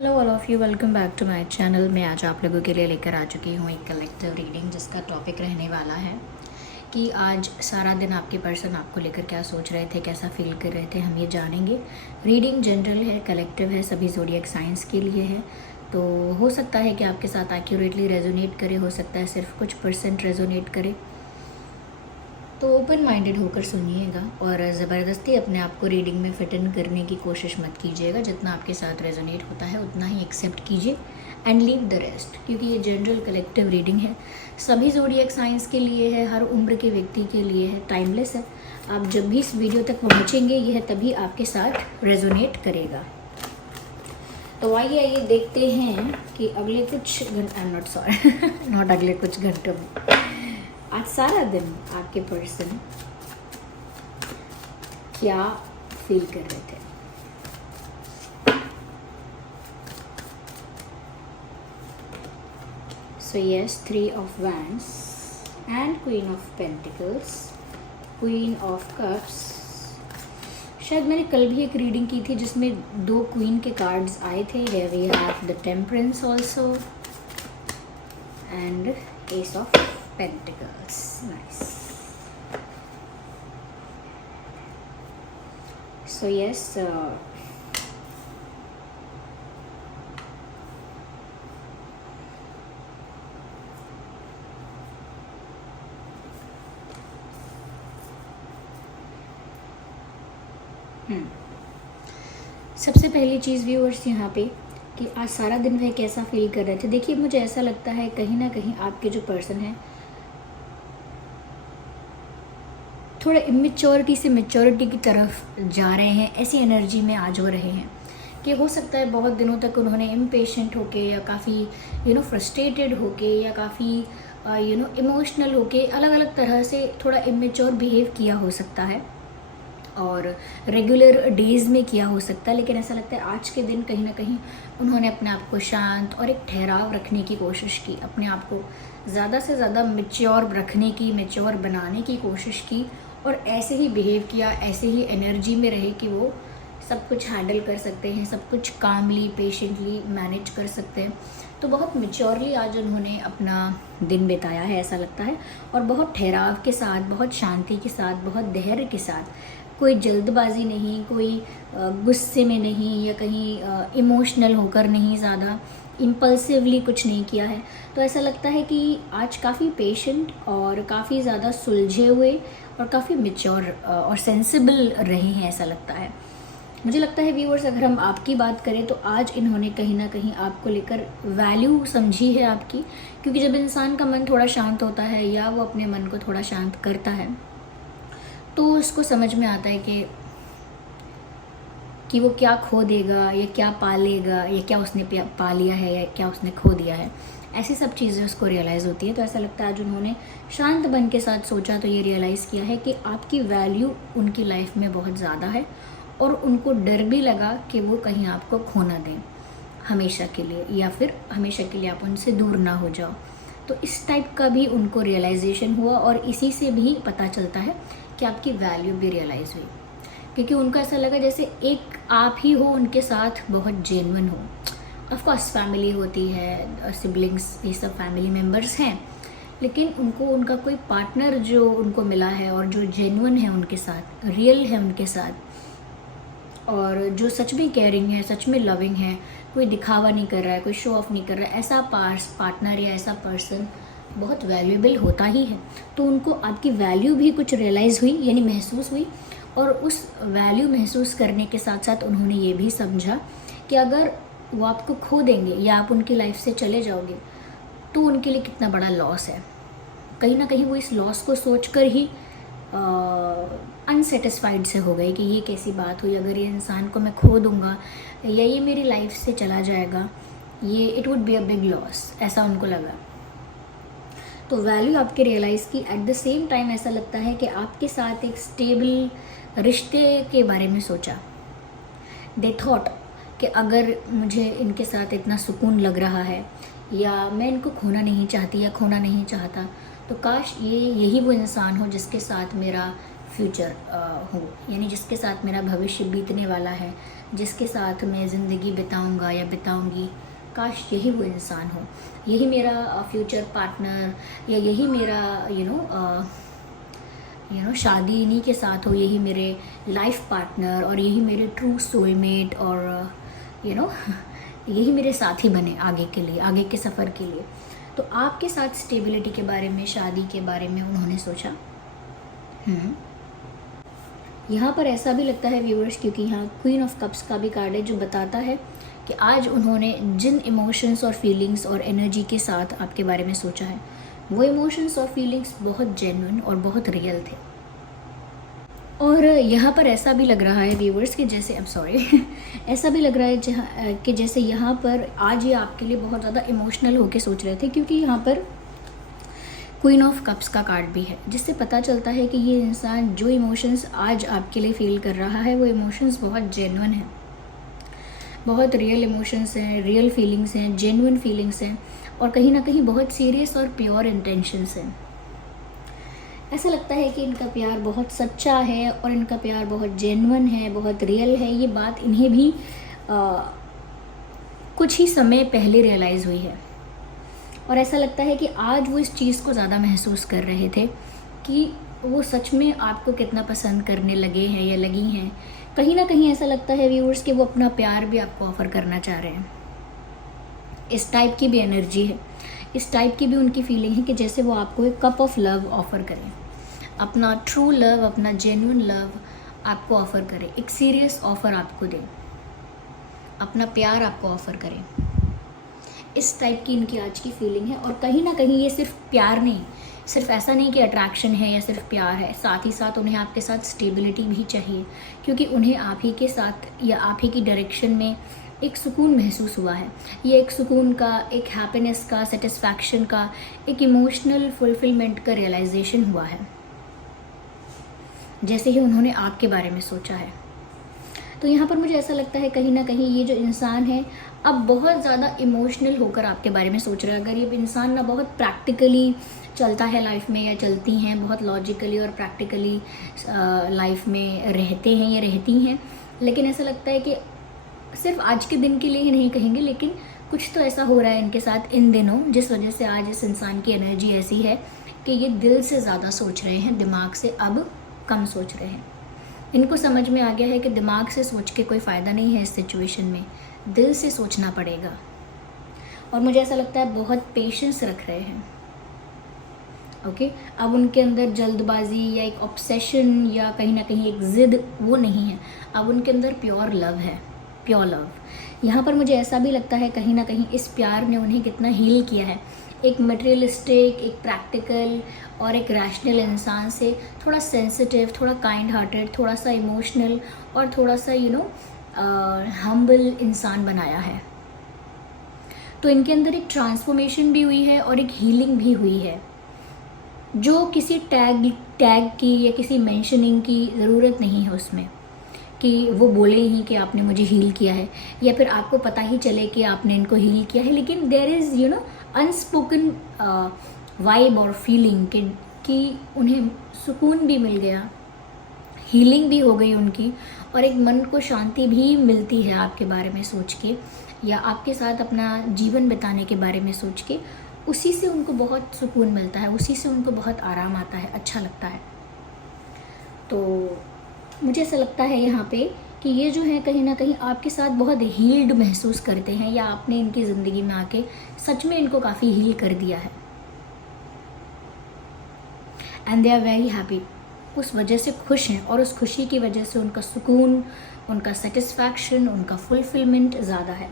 Hello all of you, welcome back to my channel. मैं आज आप लोगों के लिए लेकर आ चुकी हूँ एक कलेक्टिव रीडिंग जिसका टॉपिक रहने वाला है कि आज सारा दिन आपके पर्सन आपको लेकर क्या सोच रहे थे, कैसा फील कर रहे थे, हम ये जानेंगे। रीडिंग जनरल है, कलेक्टिव है, सभी ज़ोडिएक साइंस के लिए है। तो हो सकता है कि आपके साथ एक्यूरेटली रेजोनेट करे, हो सकता है सिर्फ कुछ % रेजोनेट करे। तो ओपन माइंडेड होकर सुनिएगा और ज़बरदस्ती अपने आप को रीडिंग में फिट इन करने की कोशिश मत कीजिएगा। जितना आपके साथ रेजोनेट होता है उतना ही एक्सेप्ट कीजिए एंड लीव द रेस्ट, क्योंकि ये जनरल कलेक्टिव रीडिंग है, सभी ज़ोडिएक साइंस के लिए है, हर उम्र के व्यक्ति के लिए है, टाइमलेस है। आप जब भी इस वीडियो तक पहुँचेंगे यह तभी आपके साथ रेजोनेट करेगा। तो आइए देखते हैं कि अगले कुछ घंटे, I am not sorry not अगले कुछ घंटों में, आज सारा दिन आपके पर्सन क्या फील कर रहे थे। So yes, 3 of wands and queen of pentacles, queen of cups. शायद मैंने कल भी एक रीडिंग की थी जिसमें 2 क्वीन के कार्ड्स आए थे। Here we have the temperance also and ace of Pentacles. Nice. So yes, सबसे पहली चीज़ व्यूअर्स यहाँ पे कि आज सारा दिन वह कैसा फील कर रहे थे। देखिए, मुझे ऐसा लगता है कहीं ना कहीं आपके जो पर्सन है थोड़ा इमेच्योरिटी से मेच्योरिटी की तरफ जा रहे हैं, ऐसी एनर्जी में आज हो रहे हैं कि हो सकता है बहुत दिनों तक उन्होंने इम्पेशेंट होके या काफ़ी फ्रस्ट्रेटेड होके या काफ़ी इमोशनल होके अलग अलग तरह से थोड़ा इमेच्योर बिहेव किया हो सकता है और रेगुलर डेज में किया हो सकता है। लेकिन ऐसा लगता है आज के दिन कहीं ना कहीं उन्होंने अपने आप को शांत और एक ठहराव रखने की कोशिश की, अपने आप को ज़्यादा से ज़्यादा मेच्योर रखने की, मेच्योर बनाने की कोशिश की और ऐसे ही बिहेव किया, ऐसे ही एनर्जी में रहे कि वो सब कुछ हैंडल कर सकते हैं, सब कुछ कामली पेशेंटली मैनेज कर सकते हैं। तो बहुत मेच्योरली आज उन्होंने अपना दिन बिताया है ऐसा लगता है, और बहुत ठहराव के साथ, बहुत शांति के साथ, बहुत धैर्य के साथ, कोई जल्दबाजी नहीं, कोई गुस्से में नहीं या कहीं इमोशनल होकर नहीं, ज़्यादा इम्पल्सिवली कुछ नहीं किया है। तो ऐसा लगता है कि आज काफ़ी पेशेंट और काफ़ी ज़्यादा सुलझे हुए और काफ़ी मेच्योर और सेंसिबल रहे हैं ऐसा लगता है। मुझे लगता है व्यूअर्स, अगर हम आपकी बात करें तो आज इन्होंने कहीं ना कहीं आपको लेकर वैल्यू समझी है आपकी, क्योंकि जब इंसान का मन थोड़ा शांत होता है या वो अपने मन को थोड़ा शांत करता है तो उसको समझ में आता है कि वो क्या खो देगा या क्या पा लेगा या क्या उसने पा लिया है या क्या उसने खो दिया है। ऐसी सब चीज़ें उसको रियलाइज़ होती है। तो ऐसा लगता है आज उन्होंने शांत मन के साथ सोचा तो ये रियलाइज़ किया है कि आपकी वैल्यू उनकी लाइफ में बहुत ज़्यादा है और उनको डर भी लगा कि वो कहीं आपको खो ना दें हमेशा के लिए, या फिर हमेशा के लिए आप उनसे दूर ना हो जाओ। तो इस टाइप का भी उनको रियलाइजेशन हुआ और इसी से भी पता चलता है कि आपकी वैल्यू भी रियलाइज़ हुई, क्योंकि उनको ऐसा लगा जैसे एक आप ही हो उनके साथ, बहुत जेन्युइन हो। ऑफकोर्स फैमिली होती है, सिबलिंग्स, ये सब फैमिली मेम्बर्स हैं, लेकिन उनको उनका कोई पार्टनर जो उनको मिला है और जो जेन्युइन है उनके साथ, रियल है उनके साथ, और जो सच में केयरिंग है, सच में लविंग है, कोई दिखावा नहीं कर रहा है, कोई शो ऑफ नहीं कर रहा है। ऐसा पार्टनर या ऐसा पर्सन बहुत वैल्यूएबल होता ही है। तो उनको आपकी वैल्यू भी कुछ रियलाइज़ हुई, यानी महसूस हुई, और उस वैल्यू महसूस करने के साथ साथ उन्होंने ये भी समझा कि अगर वो आपको खो देंगे या आप उनकी लाइफ से चले जाओगे तो उनके लिए कितना बड़ा लॉस है। कहीं ना कहीं वो इस लॉस को सोचकर ही अनसेटिस्फाइड से हो गए कि ये कैसी बात हुई, अगर ये इंसान को मैं खो दूंगा या ये मेरी लाइफ से चला जाएगा, ये it would be a big loss, ऐसा उनको लगा। तो वैल्यू आपके रियलाइज़ की। एट द सेम टाइम ऐसा लगता है कि आपके साथ एक स्टेबल रिश्ते के बारे में सोचा। दे थॉट कि अगर मुझे इनके साथ इतना सुकून लग रहा है या मैं इनको खोना नहीं चाहती या खोना नहीं चाहता, तो काश ये यही वो इंसान हो जिसके साथ मेरा फ्यूचर हो, यानी जिसके साथ मेरा भविष्य बीतने वाला है, जिसके साथ मैं ज़िंदगी बिताऊंगा या बिताऊंगी, काश यही वो इंसान हो, यही मेरा फ्यूचर पार्टनर, या यही मेरा शादी इन्हीं के साथ हो, यही मेरे लाइफ पार्टनर और यही मेरे ट्रू सोलमेट और यही मेरे साथी बने आगे के लिए, आगे के सफ़र के लिए। तो आपके साथ स्टेबिलिटी के बारे में, शादी के बारे में उन्होंने सोचा। यहाँ पर ऐसा भी लगता है व्यूअर्स, क्योंकि यहाँ क्वीन ऑफ कप्स का भी कार्ड है जो बताता है कि आज उन्होंने जिन इमोशंस और फीलिंग्स और एनर्जी के साथ आपके बारे में सोचा है, वो इमोशंस और फीलिंग्स बहुत जेन्युइन और बहुत रियल थे। और यहाँ पर ऐसा भी लग रहा है व्यूअर्स कि जैसे ऐसा भी लग रहा है कि जैसे यहाँ पर आज ये आपके लिए बहुत ज़्यादा इमोशनल होके सोच रहे थे, क्योंकि यहाँ पर क्वीन ऑफ कप्स का कार्ड भी है, जिससे पता चलता है कि ये इंसान जो इमोशंस आज आपके लिए फील कर रहा है वो इमोशंस बहुत जेन्युइन हैं, बहुत रियल इमोशंस हैं, रियल फीलिंग्स हैं, जेन्युइन फीलिंग्स हैं, और कहीं ना कहीं बहुत सीरियस और प्योर इंटेंशंस हैं। ऐसा लगता है कि इनका प्यार बहुत सच्चा है और इनका प्यार बहुत जेन्युइन है, बहुत रियल है। ये बात इन्हें भी कुछ ही समय पहले रियलाइज़ हुई है, और ऐसा लगता है कि आज वो इस चीज़ को ज़्यादा महसूस कर रहे थे कि वो सच में आपको कितना पसंद करने लगे हैं या लगी हैं। कहीं ना कहीं ऐसा लगता है व्यूअर्स कि वो अपना प्यार भी आपको ऑफ़र करना चाह रहे हैं। इस टाइप की भी एनर्जी है, इस टाइप की भी उनकी फीलिंग है कि जैसे वो आपको एक कप ऑफ लव ऑफ़र करें, अपना ट्रू लव, अपना जेन्युइन लव आपको ऑफ़र करें, एक सीरियस ऑफ़र आपको दें, अपना प्यार आपको ऑफ़र करें। इस टाइप की इनकी आज की फीलिंग है। और कहीं ना कहीं ये सिर्फ प्यार नहीं, सिर्फ ऐसा नहीं कि अट्रैक्शन है या सिर्फ प्यार है, साथ ही साथ उन्हें आपके साथ स्टेबिलिटी भी चाहिए, क्योंकि उन्हें आप ही के साथ या आप ही की डायरेक्शन में एक सुकून महसूस हुआ है। ये एक सुकून का, एक हैप्पीनेस का, सेटिस्फैक्शन का, एक इमोशनल फुलफिलमेंट का रियलाइजेशन हुआ है जैसे ही उन्होंने आपके बारे में सोचा है। तो यहाँ पर मुझे ऐसा लगता है कहीं ना कहीं ये जो इंसान है अब बहुत ज़्यादा इमोशनल होकर आपके बारे में सोच रहा है। अगर ये इंसान ना बहुत प्रैक्टिकली चलता है लाइफ में, या चलती हैं बहुत लॉजिकली और प्रैक्टिकली लाइफ में रहते हैं या रहती हैं, लेकिन ऐसा लगता है कि सिर्फ आज के दिन के लिए ही नहीं कहेंगे, लेकिन कुछ तो ऐसा हो रहा है इनके साथ इन दिनों, जिस वजह से आज इस इंसान की एनर्जी ऐसी है कि ये दिल से ज़्यादा सोच रहे हैं, दिमाग से अब कम सोच रहे हैं। इनको समझ में आ गया है कि दिमाग से सोच के कोई फ़ायदा नहीं है इस सिचुएशन में, दिल से सोचना पड़ेगा। और मुझे ऐसा लगता है बहुत पेशेंस रख रहे हैं। ओके, अब उनके अंदर जल्दबाजी या एक ऑब्सेशन या कहीं ना कहीं एक ज़िद वो नहीं है, अब उनके अंदर प्योर लव है, प्योर लव। यहाँ पर मुझे ऐसा भी लगता है कहीं ना कहीं इस प्यार ने उन्हें कितना हील किया है। एक मटेरियलिस्टिक, एक प्रैक्टिकल और एक रैशनल इंसान से थोड़ा सेंसिटिव, थोड़ा काइंड हार्टेड, थोड़ा सा इमोशनल और थोड़ा सा हम्बल इंसान बनाया है। तो इनके अंदर एक ट्रांसफॉर्मेशन भी हुई है और एक हीलिंग भी हुई है, जो किसी टैग की या किसी मेंशनिंग की ज़रूरत नहीं है उसमें, कि वो बोले ही कि आपने मुझे हील किया है, या फिर आपको पता ही चले कि आपने इनको हील किया है। लेकिन देयर इज़ अनस्पोकन वाइब और फीलिंग कि उन्हें सुकून भी मिल गया, हीलिंग भी हो गई उनकी, और एक मन को शांति भी मिलती है आपके बारे में सोच के, या आपके साथ अपना जीवन बिताने के बारे में सोच के। उसी से उनको बहुत सुकून मिलता है, उसी से उनको बहुत आराम आता है, अच्छा लगता है। तो मुझे ऐसा लगता है यहाँ पे कि ये जो है कहीं ना कहीं आपके साथ बहुत हील्ड महसूस करते हैं, या आपने इनकी ज़िंदगी में आके सच में इनको काफ़ी हील कर दिया है। And they are very happy, उस वजह से खुश हैं, और उस खुशी की वजह से उनका सुकून, उनका सेटिस्फैक्शन, उनका फुलफिलमेंट ज़्यादा है।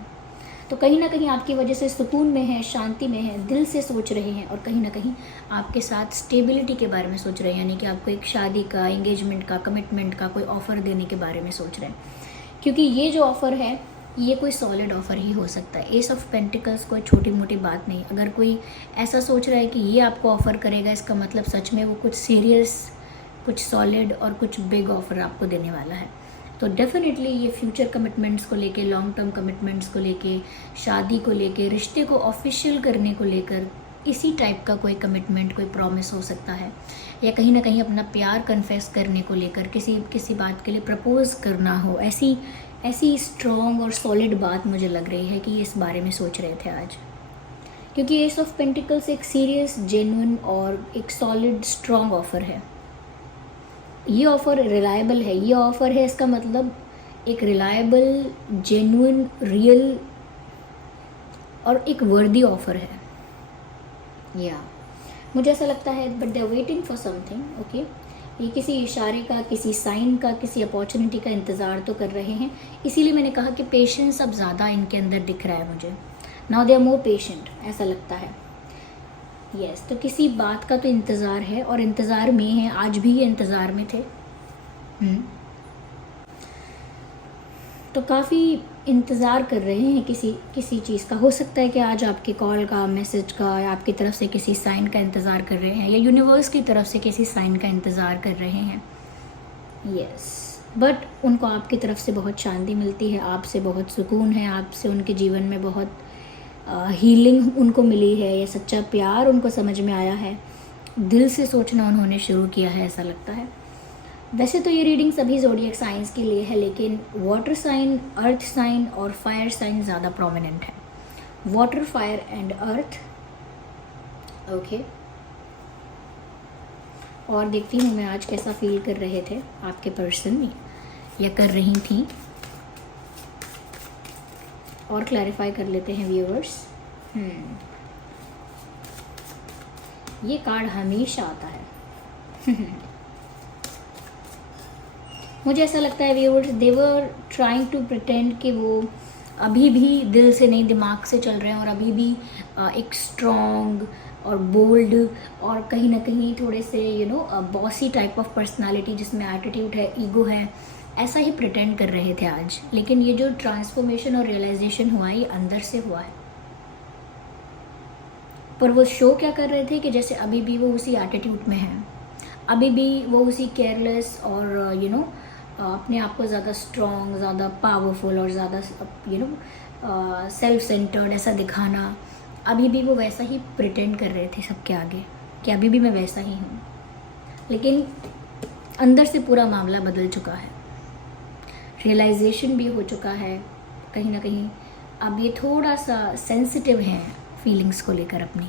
तो कहीं ना कहीं आपकी वजह से सुकून में है, शांति में है, दिल से सोच रहे हैं, और कहीं ना कहीं आपके साथ स्टेबिलिटी के बारे में सोच रहे हैं, यानी कि आपको एक शादी का, एंगेजमेंट का, कमिटमेंट का कोई ऑफ़र देने के बारे में सोच रहे हैं। क्योंकि ये जो ऑफ़र है ये कोई सॉलिड ऑफ़र ही हो सकता है। एस ऑफ पेंटिकल्स कोई छोटी मोटी बात नहीं। अगर कोई ऐसा सोच रहा है कि ये आपको ऑफ़र करेगा, इसका मतलब सच में वो कुछ सीरियस, कुछ सॉलिड और कुछ बिग ऑफ़र आपको देने वाला है। तो डेफिनेटली ये फ्यूचर कमिटमेंट्स को लेके, लॉन्ग टर्म कमिटमेंट्स को लेके, शादी को लेके, रिश्ते को ऑफिशियल करने को लेकर इसी टाइप का कोई कमिटमेंट, कोई प्रॉमिस हो सकता है, या कहीं ना कहीं अपना प्यार कन्फेस करने को लेकर किसी बात के लिए प्रपोज करना हो, ऐसी स्ट्रॉन्ग और सॉलिड बात मुझे लग रही है कि ये इस बारे में सोच रहे थे आज। क्योंकि एस ऑफ पेंटिकल्स एक सीरियस, जेन्युइन और एक सॉलिड स्ट्रॉन्ग ऑफर है। ये ऑफ़र रिलायबल है, ये ऑफ़र है, इसका मतलब एक रिलायबल, जेन्युइन, रियल और एक वर्दी ऑफ़र है। या मुझे ऐसा लगता है, but they are waiting for something. Okay, ये किसी इशारे का, किसी साइन का, किसी अपॉर्चुनिटी का इंतज़ार तो कर रहे हैं। इसीलिए मैंने कहा कि पेशेंस अब ज़्यादा इनके अंदर दिख रहा है मुझे। Now they are more patient, ऐसा लगता है। यस, तो किसी बात का तो इंतज़ार है और इंतज़ार में है, आज भी ये इंतज़ार में थे। तो काफ़ी इंतज़ार कर रहे हैं किसी चीज़ का। हो सकता है कि आज आपके कॉल का, मैसेज का, या आपकी तरफ से किसी साइन का इंतज़ार कर रहे हैं, या यूनिवर्स की तरफ से किसी साइन का इंतज़ार कर रहे हैं। यस, बट उनको आपकी तरफ से बहुत शांति मिलती है, आपसे बहुत सुकून है, आपसे उनके जीवन में बहुत हीलिंग उनको मिली है, या सच्चा प्यार उनको समझ में आया है, दिल से सोचना उन्होंने शुरू किया है, ऐसा लगता है। वैसे तो ये रीडिंग सभी ज़ोडिएक साइंस के लिए है, लेकिन वाटर साइन, अर्थ साइन और फायर साइन ज़्यादा प्रोमिनेंट है। Water, fire and earth. Okay, और देखती हूँ मैं आज कैसा फील कर रहे थे आपके पर्सन या कर रही थी, और क्लैरिफाई कर लेते हैं व्यूअर्स। ये कार्ड हमेशा आता है। मुझे ऐसा लगता है viewers, they were trying to pretend कि वो अभी भी दिल से नहीं, दिमाग से चल रहे हैं, और अभी भी एक स्ट्रॉन्ग और बोल्ड और कहीं ना कहीं थोड़े से बॉसी टाइप ऑफ पर्सनालिटी जिसमें एटीट्यूड है, ईगो है, ऐसा ही प्रिटेंड कर रहे थे आज। लेकिन ये जो ट्रांसफॉर्मेशन और रियलाइजेशन हुआ है, ये अंदर से हुआ है। पर वो शो क्या कर रहे थे कि जैसे अभी भी वो उसी एटीट्यूड में है, अभी भी वो उसी केयरलेस और अपने आप को ज़्यादा स्ट्रॉन्ग, ज़्यादा पावरफुल और ज़्यादा सेल्फ सेंटर्ड ऐसा दिखाना, अभी भी वो वैसा ही प्रिटेंड कर रहे थे सबके आगे कि अभी भी मैं वैसा ही हूँ। लेकिन अंदर से पूरा मामला बदल चुका है, रियलाइजेशन भी हो चुका है कहीं ना कहीं। अब ये थोड़ा सा सेंसिटिव है फीलिंग्स को लेकर अपनी।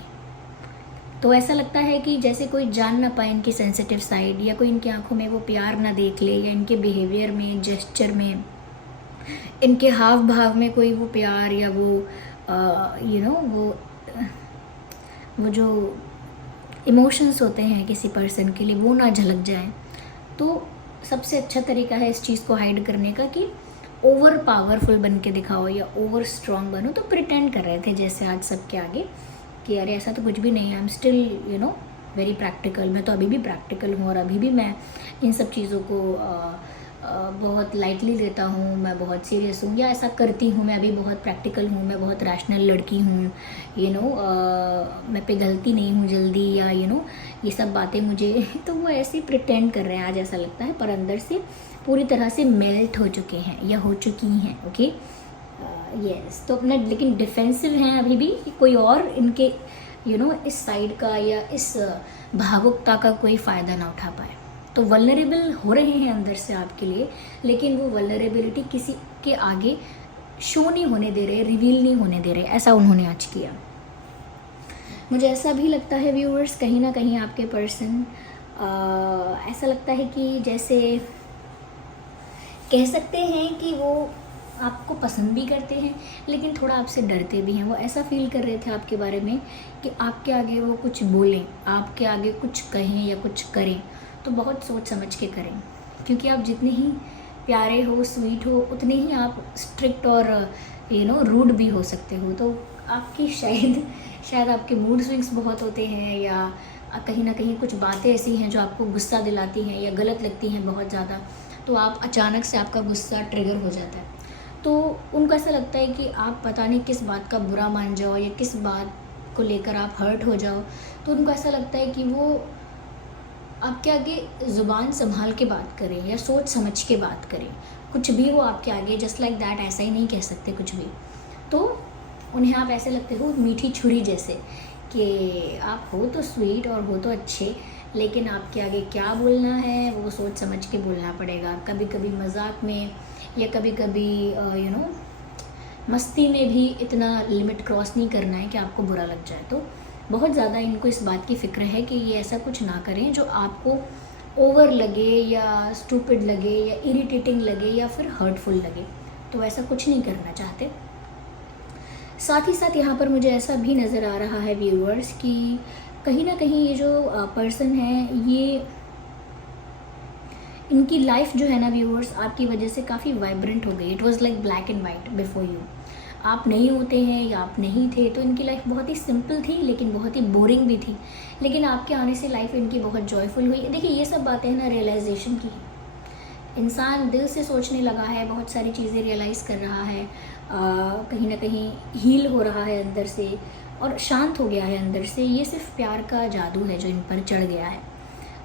तो ऐसा लगता है कि जैसे कोई जान ना पाए इनकी सेंसिटिव साइड, या कोई इनकी आंखों में वो प्यार ना देख ले, या इनके बिहेवियर में, जेस्चर में, इनके हाव भाव में कोई वो प्यार या वो वो जो इमोशंस होते हैं किसी पर्सन के लिए, वो ना झलक जाए। तो सबसे अच्छा तरीका है इस चीज़ को हाइड करने का कि ओवर पावरफुल बन के दिखाओ या ओवर स्ट्रॉन्ग बनो। तो प्रिटेंड कर रहे थे जैसे आज सबके आगे कि अरे ऐसा तो कुछ भी नहीं है, I am still very practical. मैं तो अभी भी प्रैक्टिकल हूँ और अभी भी मैं इन सब चीज़ों को बहुत लाइटली लेता हूँ, मैं बहुत सीरियस हूँ, या ऐसा करती हूँ, मैं अभी बहुत प्रैक्टिकल हूँ, मैं बहुत रैशनल लड़की हूँ, मैं पिघलती नहीं हूँ जल्दी, या ये सब बातें मुझे तो वो ऐसे ही प्रिटेंड कर रहे हैं आज, ऐसा लगता है, पर अंदर से पूरी तरह से मेल्ट हो चुके हैं या हो चुकी हैं। Okay, yes. तो अपना लेकिन डिफेंसिव हैं अभी भी कि कोई और इनके इस साइड का या इस भावुकता का कोई फ़ायदा ना उठा पाए। तो वल्नरेबल हो रहे हैं अंदर से आपके लिए, लेकिन वो वल्नरेबिलिटी किसी के आगे शो नहीं होने दे रहे, रिवील नहीं होने दे रहे। ऐसा उन्होंने आज किया। मुझे ऐसा भी लगता है व्यूअर्स, कहीं ना कहीं आपके पर्सन ऐसा लगता है कि जैसे कह सकते हैं कि वो आपको पसंद भी करते हैं, लेकिन थोड़ा आपसे डरते भी हैं। वो ऐसा फील कर रहे थे आपके बारे में कि आपके आगे वो कुछ बोलें, आपके आगे कुछ कहें या कुछ करें तो बहुत सोच समझ के करें, क्योंकि आप जितने ही प्यारे हो, स्वीट हो, उतने ही आप स्ट्रिक्ट और रूड भी हो सकते हो। तो आपकी शायद आपके मूड स्विंग्स बहुत होते हैं, या कहीं ना कहीं कुछ बातें ऐसी हैं जो आपको गुस्सा दिलाती हैं या गलत लगती हैं बहुत ज़्यादा, तो आप अचानक से आपका गुस्सा ट्रिगर हो जाता है। तो उनको ऐसा लगता है कि आप पता नहीं किस बात का बुरा मान जाओ या किस बात को लेकर आप हर्ट हो जाओ। तो उनको ऐसा लगता है कि वो आपके आगे ज़ुबान संभाल के बात करें या सोच समझ के बात करें। कुछ भी वो आपके आगे जस्ट लाइक दैट ऐसा ही नहीं कह सकते कुछ भी। तो उन्हें आप ऐसे लगते हो मीठी छुरी जैसे कि आप हो तो स्वीट और हो तो अच्छे, लेकिन आपके आगे क्या बोलना है वो सोच समझ के बोलना पड़ेगा। कभी कभी मजाक में या कभी कभी मस्ती में भी इतना लिमिट क्रॉस नहीं करना है कि आपको बुरा लग जाए। तो बहुत ज़्यादा इनको इस बात की फ़िक्र है कि ये ऐसा कुछ ना करें जो आपको ओवर लगे या स्टूपिड लगे या इरिटेटिंग लगे या फिर हर्टफुल लगे। तो ऐसा कुछ नहीं करना चाहते। साथ ही साथ यहाँ पर मुझे ऐसा भी नज़र आ रहा है व्यूअर्स कि कहीं ना कहीं ये जो पर्सन है, ये इनकी लाइफ जो है ना व्यूअर्स, आपकी वजह से काफ़ी वाइब्रेंट हो गई। It was like black and white before you. आप नहीं होते हैं या आप नहीं थे तो इनकी लाइफ बहुत ही सिंपल थी, लेकिन बहुत ही बोरिंग भी थी। लेकिन आपके आने से लाइफ इनकी बहुत जॉयफुल हुई। देखिए ये सब बातें हैं ना रियलाइजेशन की। इंसान दिल से सोचने लगा है, बहुत सारी चीज़ें रियलाइज़ कर रहा है, कहीं ना कहीं हील हो रहा है अंदर से और शांत हो गया है अंदर से। ये सिर्फ प्यार का जादू है जो इन पर चढ़ गया है।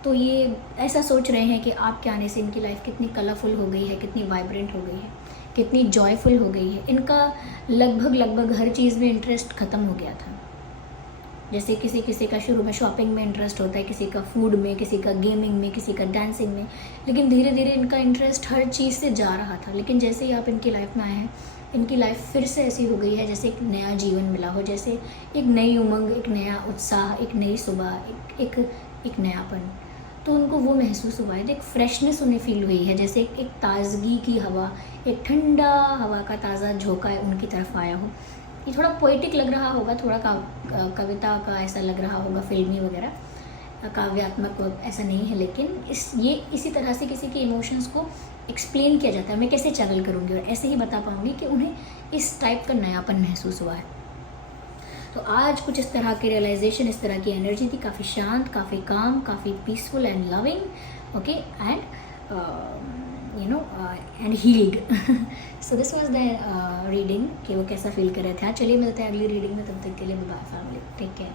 तो ये ऐसा सोच रहे हैं कि आपके आने से इनकी लाइफ कितनी कलरफुल हो गई है, कितनी वाइब्रेंट हो गई है, कितनी जॉयफुल हो गई है। इनका लगभग हर चीज़ में इंटरेस्ट ख़त्म हो गया था। जैसे किसी किसी का शुरू में शॉपिंग में इंटरेस्ट होता है, किसी का फूड में, किसी का गेमिंग में, किसी का डांसिंग में, लेकिन धीरे धीरे इनका इंटरेस्ट हर चीज़ से जा रहा था। लेकिन जैसे ही आप इनकी लाइफ में आए हैं, इनकी लाइफ फिर से ऐसी हो गई है जैसे एक नया जीवन मिला हो, जैसे एक नई उमंग, एक नया उत्साह, एक नई सुबह, एक नयापन। तो उनको वो महसूस हुआ है, एक फ्रेशनेस उन्हें फील हुई है, जैसे एक ताज़गी की हवा, एक ठंडा हवा का ताज़ा झोंका उनकी तरफ आया हो। ये थोड़ा पोइटिक लग रहा होगा, थोड़ा कविता का ऐसा लग रहा होगा, फिल्मी वगैरह, काव्यात्मक ऐसा नहीं है, लेकिन इसी तरह से किसी के इमोशंस को एक्सप्लेन किया जाता है। मैं कैसे चैनल करूँगी और ऐसे ही बता पाऊँगी कि उन्हें इस टाइप का नयापन महसूस हुआ है। तो आज कुछ इस तरह की रियलाइजेशन, इस तरह की एनर्जी थी, काफ़ी शांत, काफ़ी काम, काफ़ी peaceful and loving, okay, and and healed. So this was the reading कि वो कैसा फील कर रहे थे। चलिए मिलते हैं अगली रीडिंग में, तब तक के लिए बाय फैमिली, टेक केयर।